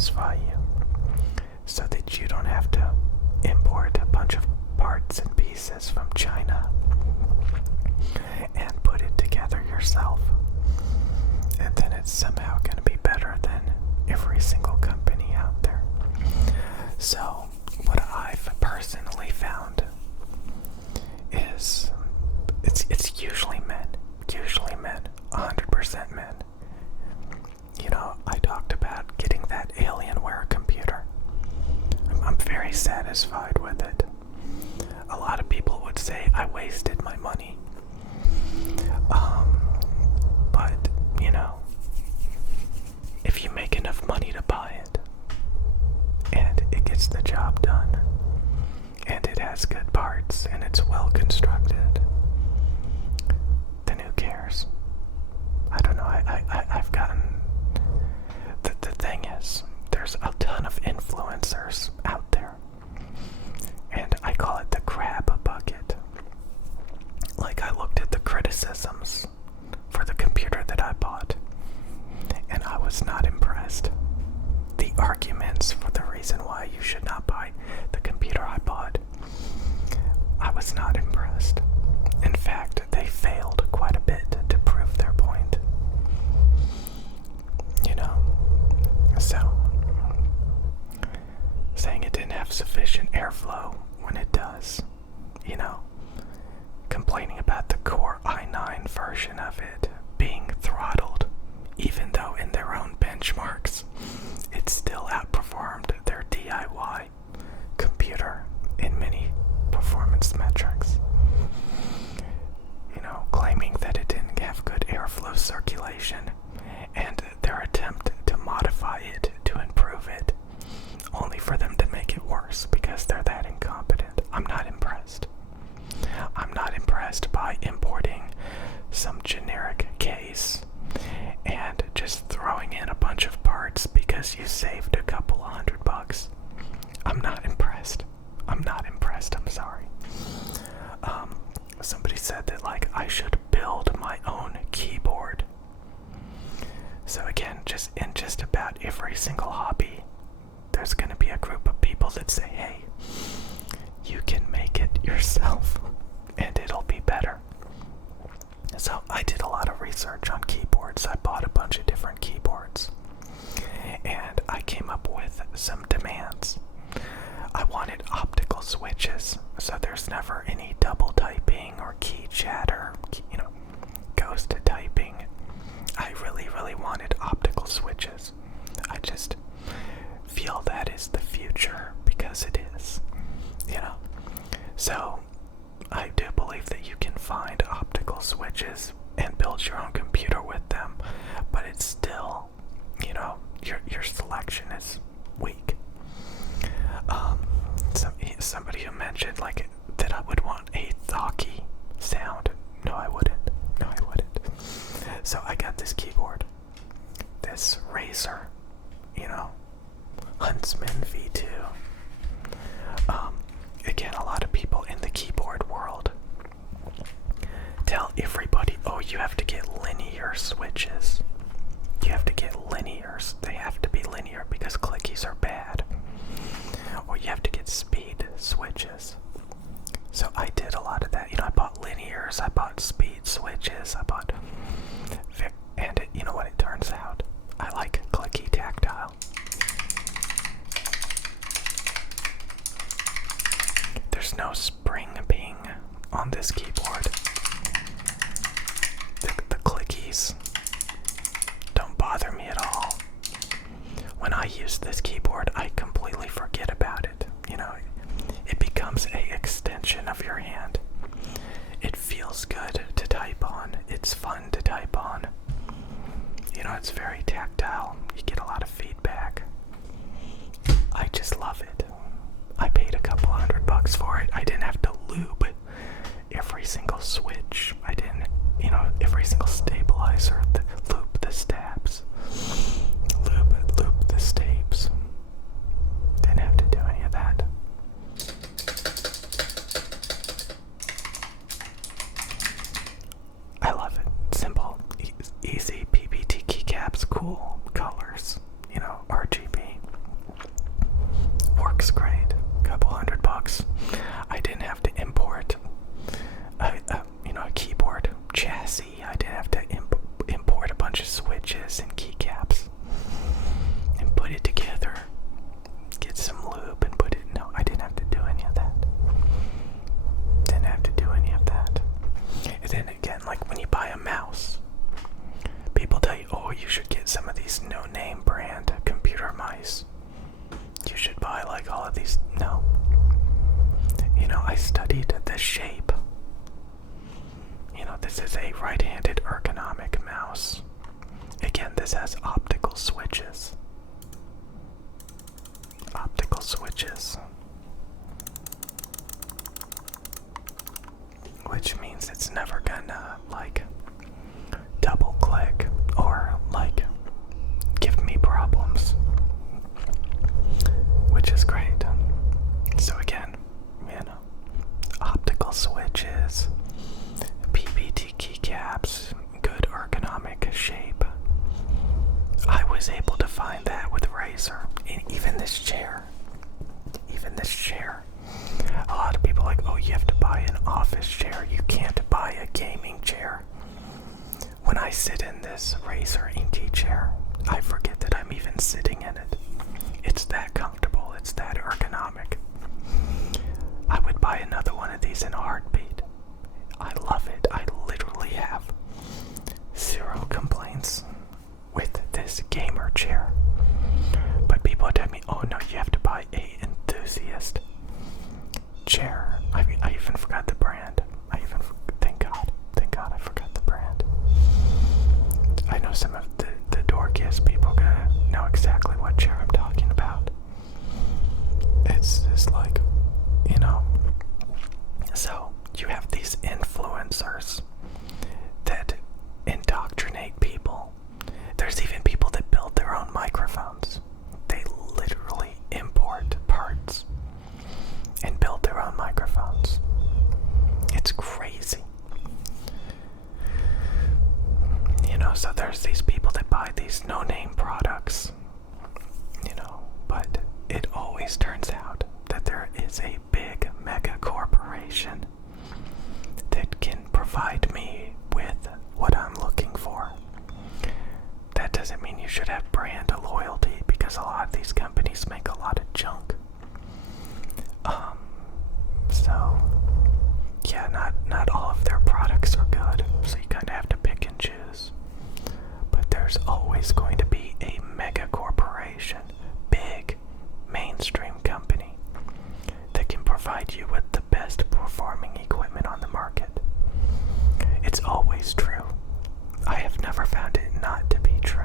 satisfy you so that you don't have to import a bunch of parts and pieces from China and put it together yourself. And then it's somehow going to be better than every single company out there. So, what I've personally found is it's usually men, 100% men. You know, I talked about getting that Alienware computer. I'm very satisfied with it. A lot of people would say I wasted my money. But, you know, if you make enough money to buy it, and it gets the job done, and it has good parts, and it's well constructed, then who cares? I don't know, I've gotten... The thing is, there's a ton of influencers out there, and I call it the crab bucket. Like, I looked at the criticisms for the computer that I bought, and I was not impressed. The arguments for the reason why you should not buy the computer I bought, I was not impressed. In fact, they failed quite a bit to prove their point. You know, so saying it didn't have sufficient airflow when it does, you know, complaining about the Core i9 version of it being throttled, even though in their own benchmarks it still outperformed their DIY computer in many performance metrics. You know, claiming that it didn't have good airflow circulation, and their attempt to modify it to improve it, only for them to make it worse because they're that incompetent. I'm not impressed. I'm not impressed by importing some generic case and just throwing in a bunch of parts because you saved a couple $100. I'm not impressed. I'm sorry. Somebody said that, like, I should build my own keyboard. So again, just about every single hobby, there's going to be a group of people that say, hey, you can make it yourself and it'll be better. So I did a lot of research on keyboards. I bought a bunch of different keyboards, and I came up with some demands. I wanted optical switches, so there's never any double typing or key chatter, you know, ghost typing. I really, really wanted optical switches. I just feel that is the future, because it is, you know. So I do believe that you can find optical switches and build your own computer with them, but it's still, you know, your selection is weak. Somebody who mentioned, like, that I would want a talkie sound. No, I wouldn't. So I got this keyboard, this Razer, you know, Huntsman V2. Again, a lot of people in the keyboard world tell everybody, oh, you have to get linear switches. You have to get linears. They have to be linear because clickies are bad. Or you have to get speed switches. So I did a lot of that. You know, I bought linears, I bought speed switches, and you know what it turns out? I like clicky tactile. There's no spring ping on this keyboard. The clickies don't bother me at all. When I use this keyboard, I completely forget about it. You know, it becomes an extension of your hand. It feels good to type on. It's fun to type on. You know, it's very tactile. You get a lot of feedback. I just love it. I paid a couple $100 for it. I didn't have to lube every single switch. I didn't, you know, every single stabilizer, lube the stabs. Lube the stabs. Didn't have to do any of that. I love it. Simple, easy PBT keycaps, cool colors. shape. This is a right-handed ergonomic mouse. Again, this has optical switches. Optical switches. Which means it's never gonna, double click or, give me problems. Which is great. So again, optical switches, PBT keycaps, good ergonomic shape. I was able to find that with Razer. And even this chair. A lot of people are like, oh, you have to buy an office chair. You can't buy a gaming chair. When I sit in this Razer Inky chair, I forget that I'm even sitting in it. It's that comfortable. It's that ergonomic. I would buy another one of these in a heartbeat. I love it. I literally have zero complaints with this gamer chair. But people tell me, oh no, you have to buy a enthusiast chair. I even forgot the brand. Thank God I forgot the brand. I know some of the dorkiest people gonna know exactly what chair I'm talking about. It's just so you have these influencers that indoctrinate people. There's even people that build their own microphones. They literally import parts and build their own microphones. It's crazy. So there's these people that buy these no-name products, but it always turns out that there is a big mega corporation that can provide me with what I'm looking for. That doesn't mean you should have brand loyalty, because a lot of these companies make a lot of junk. So yeah, not all of their products are good, so you kind of have to pick and choose. But there's always going to be a mega corporation, big mainstream company that can provide you with the best performing equipment on the market. It's always true. I have never found it not to be true.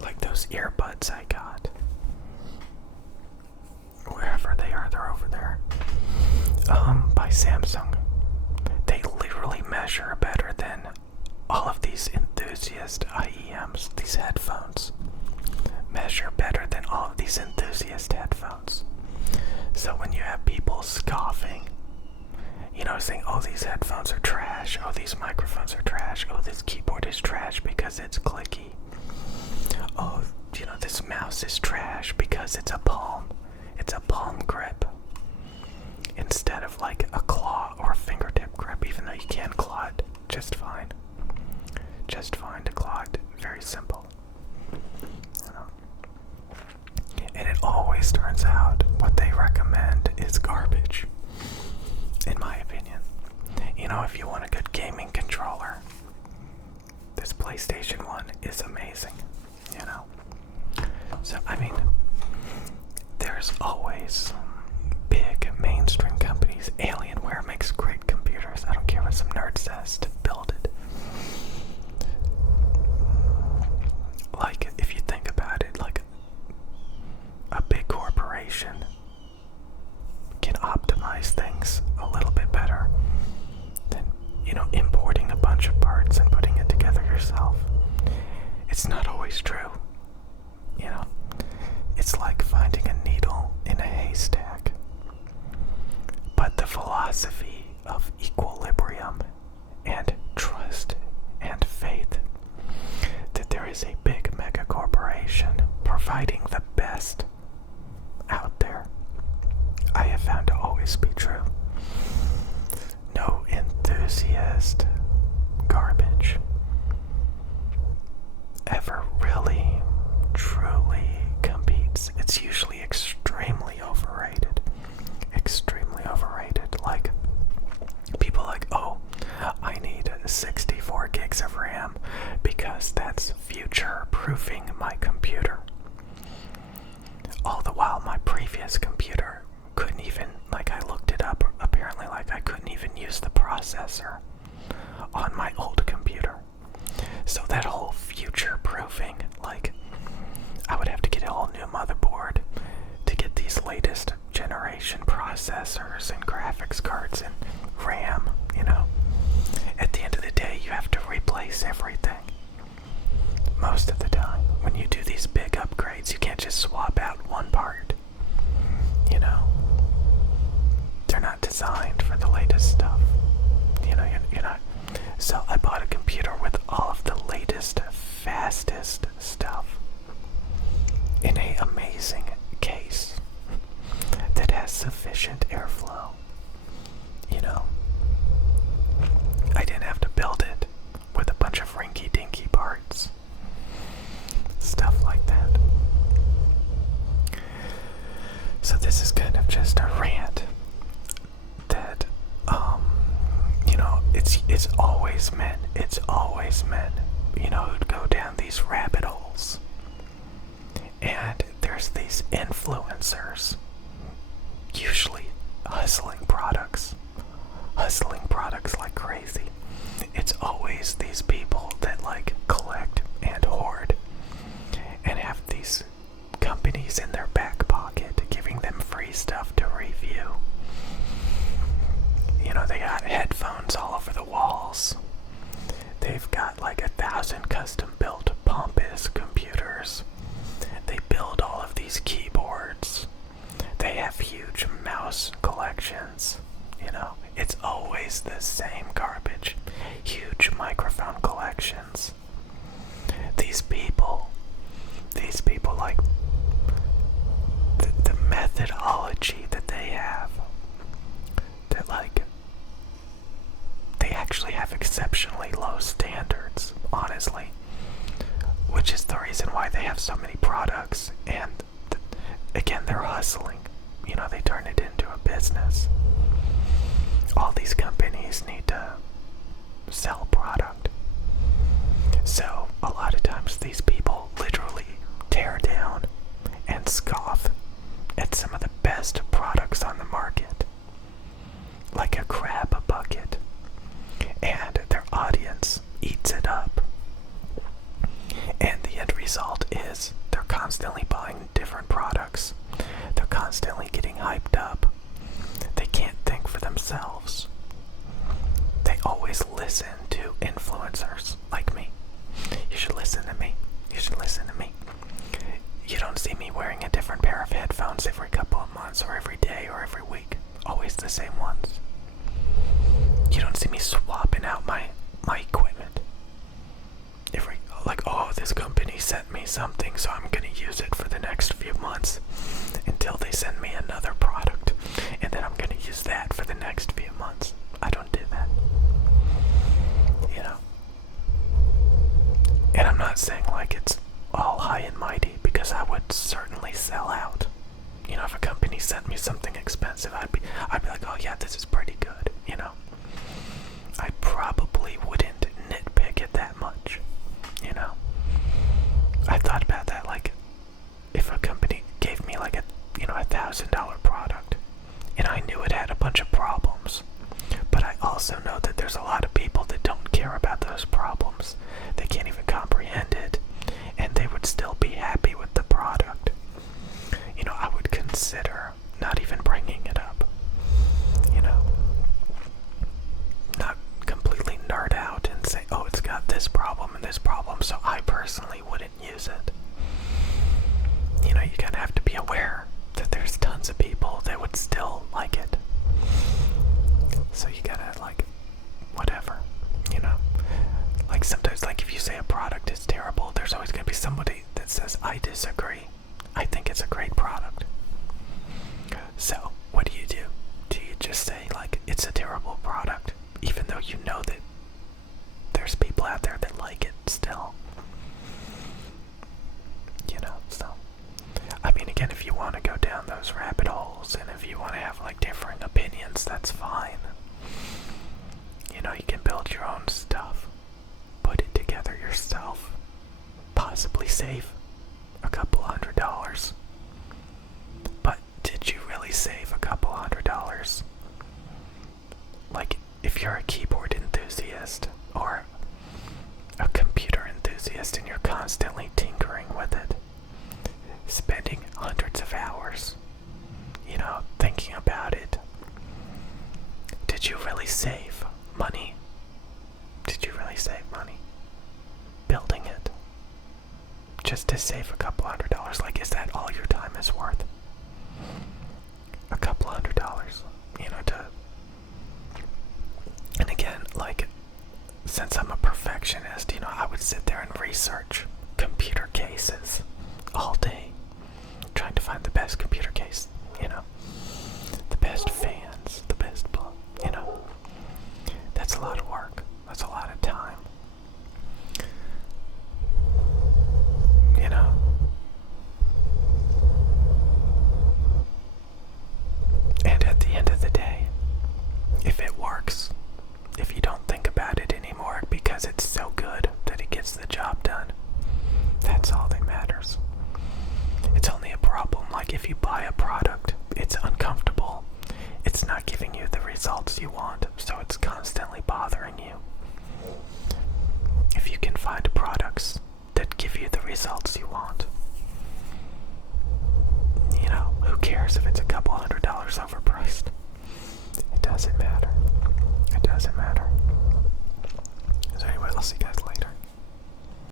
Like those earbuds I got. Wherever they are, they're over there. By Samsung. They literally measure better than all of these enthusiast IEMs, these headphones. Measure better than all of these enthusiast headphones. So when you have people scoffing, saying, oh, these headphones are trash, oh, these microphones are trash, oh, this keyboard is trash because it's clicky, oh, this mouse is trash because it's a palm grip instead of like a claw or a fingertip grip, even though you can claw it just fine to claw it, very simple. And it always turns out what they recommend is garbage, in my opinion. If you want a good gaming controller, this PlayStation 1 is amazing, So, there's always big mainstream companies. Alienware makes great computers. I don't care what some nerd says to build it. If you think about it, a big corporation can optimize things a little bit better than, importing a bunch of parts and putting it together yourself. It's not always true. It's like finding a needle in a haystack. But the philosophy of equilibrium and trust and faith that there is a big mega corporation providing the best out there, I have found to always be true. No enthusiast garbage ever really, truly competes. It's usually extremely overrated. People oh, I need 64 gigs of RAM because that's future-proofing my computer. All the while my previous computer couldn't even, like, I looked it up, apparently, like, I couldn't even use the processor on my old computer. So that whole future proofing, like, I would have to get a whole new motherboard to get these latest generation processors and graphics cards and RAM, you know. At the end of the day, you have to replace everything. Most of the time, when you do these big upgrades, you can't just swap out one part. You know, they're not designed for the latest stuff. You know, you're not. So I bought a computer with all of the latest, fastest stuff in an amazing case that has sufficient airflow. You know, I didn't have to build it with a bunch of rinky-dinky parts. Stuff like that. So this is kind of just a rant that, you know, it's always men, you know, who'd go down these rabbit holes. And there's these influencers, usually hustling products like crazy. It's always these people that, like, collect and hoard and have these companies in their back pocket giving them free stuff to review. You know, they got headphones all over the walls. They've got like 1,000 custom built pompous computers. They build all of these keyboards. They have huge mouse collections. You know, it's always the same garbage. Huge microphone collections. These people like the methodology that they have, that, like, they actually have exceptionally low standards, honestly, which is the reason why they have so many products. And again, they're hustling. You know, they turn it into a business. All these companies need to sell product. So a lot of times these people literally tear down and scoff at some of the best products on the market, like a crab bucket, and their audience eats it up. And the end result is they're constantly buying different products. They're constantly getting hyped up. They can't think for themselves. They always listen to influencers like me. You should listen to me. You should listen to me. You don't see me wearing a different pair of headphones every couple of months or every day or every week. Always the same ones. You don't see me swapping out my equipment. Like, oh, this company sent me something, so I'm gonna use it for the next few months until they send me another product, and then I'm gonna use that for the next few months. I don't do that. You know? And I'm not saying like it's all high and mighty, because I would certainly sell out. You know, if a company sent me something expensive, I'd be like, oh yeah, this is pretty good, you know? I probably wouldn't nitpick it that much, you know? I thought about that, like, if a company gave me like a $1,000 product, and I knew it had a bunch of problems, but I also know that there's a lot of people that don't care about those problems. They can't even comprehend it, and they would still be happy with the product. You know, I would consider not even bringing it up. You know, not completely nerd out and say, oh, it's got this problem and this problem, so I personally wouldn't use it. You know, you kind of have to be aware that there's tons of people that would still like it. So you gotta, like, whatever, you know? Like, sometimes, like, if you say a product is terrible, there's always gonna be somebody that says, I disagree. I think it's a great product. So, what do? Do you just say, like, it's a terrible product, even though you know that there's people out there that like it still? You know, so, I mean, again, if you want to go down those rabbit holes, and if you want to have, like, differing opinions, that's fine. You know, you can build your own stuff, put it together yourself, possibly save a couple $100. But if you're a keyboard enthusiast or a computer enthusiast and you're constantly tinkering with it, spending hundreds of hours, thinking about it, did you really save money? Did you really save money building it? Just to save a couple $100? Like, is that all your time is worth? A couple $100, and again, like, since I'm a perfectionist, I would sit there and research computer cases all day, trying to find the best computer case, the best fans, the best blah, That's a lot of work. That's a lot of time. And at the end of the day, if it works, if you don't think about it anymore because it's so good that it gets the job done, that's all that matters. It's only a problem like if you buy a product, it's uncomfortable, it's not giving you the results you want, so it's constantly bothering you. If you can find products that give you the results you want, who cares if it's a couple $100 over